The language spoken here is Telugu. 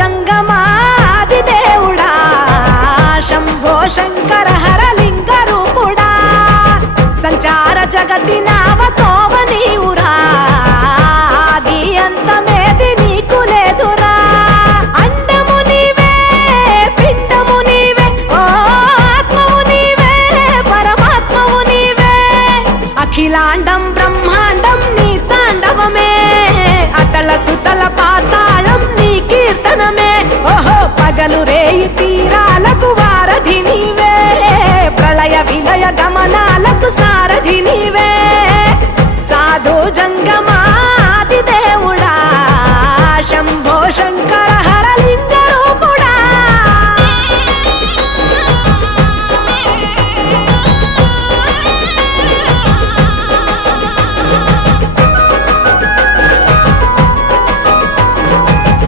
జంగమాది దేవుడా శంభో శంకర హరలింగ రూపుడా సంచార జగతి నావతోవ నీవురా ఆది అంతమేది నీకు లేదురా అండము నీవే పిండము నీవే ఓ ఆత్మవు నీవే పరమాత్మవు నీవే అఖిలాండం బ్రహ్మాండం నీ తాండవమే అతల సుతల పాతాళం నీ కీర్తనమే ఓహో పగలు రేయి తీరాలకు వారధి నీవే ప్రళయ విలయ గమనాలకు సారథి నీవే సాధు జంగమా